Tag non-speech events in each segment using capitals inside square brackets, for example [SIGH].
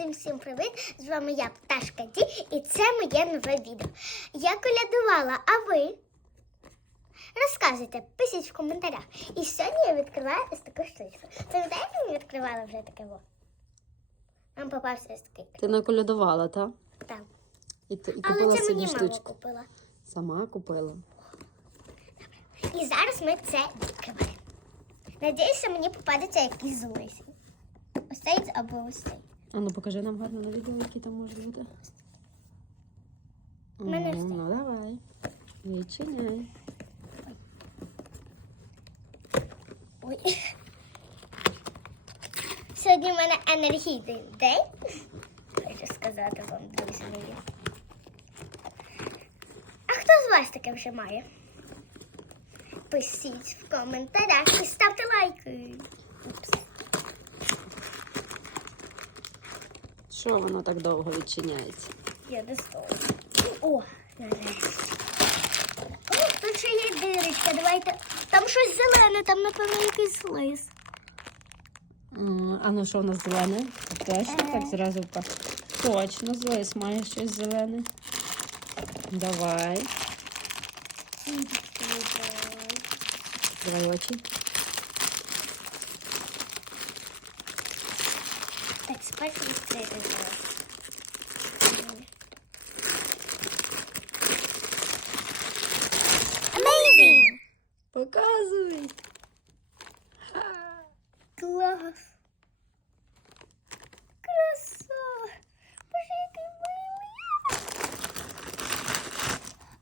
всім всім привіт! З вами я, Пташка Ді, і це моє нове відео. Я колядувала, а ви? Розказуйте, пишіть в коментарях. І сьогодні я відкриваю ось таку штучку. Пам'ятаєте, ми відкривали вже таке во? Нам попався ось такий. Ти наколядувала, так? Там. І, ти- і Але купила це собі мені мама штучку. купила. Сама купила. І зараз ми це відкриваємо. Надіюся, мені попадеться якийсь злисий. Ось цей або ось цей. А ну покажи нам гарно на відео, які там можуть бути. Мене Ого, ну давай. Відчиняй. Ой. Сьогодні в мене енергійний день. Хочу сказати вам, друзі мої. А хто з вас таке вже має? Пишіть в коментарях і ставте лайки. Упс. Що воно так довго відчиняється? Я достала. О, нарешті. О, тут ще є дирочка. Давайте. Там щось зелене, там, напевно, якийсь лис. А ну що в нас зелене? Точно так Е. зразу впав. Точно, злис має щось зелене. Давай. Давай очі. Так, спать відкрити зараз. Amazing! Показуй. Клас! Краса! Боже, який милий!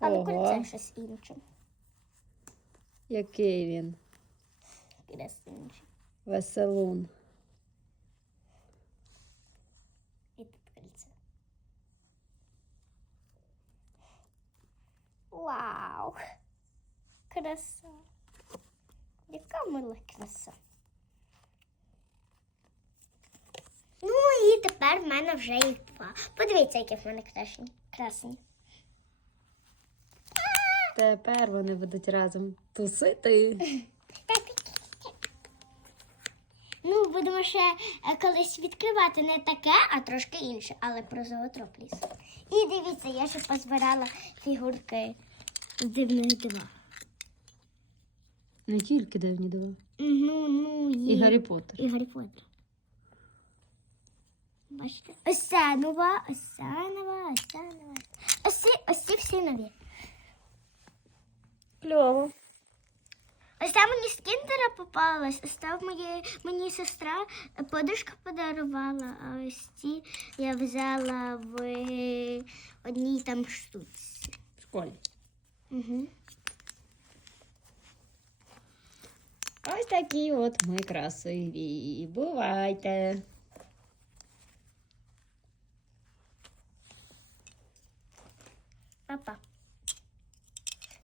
А ну Ого. це щось інше. Який він? Красунчик. Веселун. І тут кольце. Вау! Краса! Яка мила краса. Ну і тепер в мене вже їх два. Подивіться, які в мене красні. красні. Тепер вони будуть разом тусити. [LAUGHS] Будемо ще е, колись відкривати не таке, а трошки інше, але про зоотропліс. І дивіться, я ще позбирала фігурки з дивної дива. Не тільки дивні дива. Ну, ну, І є. Гаррі Поттер. І Гаррі Поттер. Бачите? Ось нова, ось нова, ось нова. Ось ці, ось ці всі нові. Кльово. Ось там мені з кіндера попалась, ось там мені, мені сестра е, подружка подарувала, а ось ці я взяла в е, одній там штуці. В школі. Угу. Ось такі от ми красиві. Бувайте. Папа.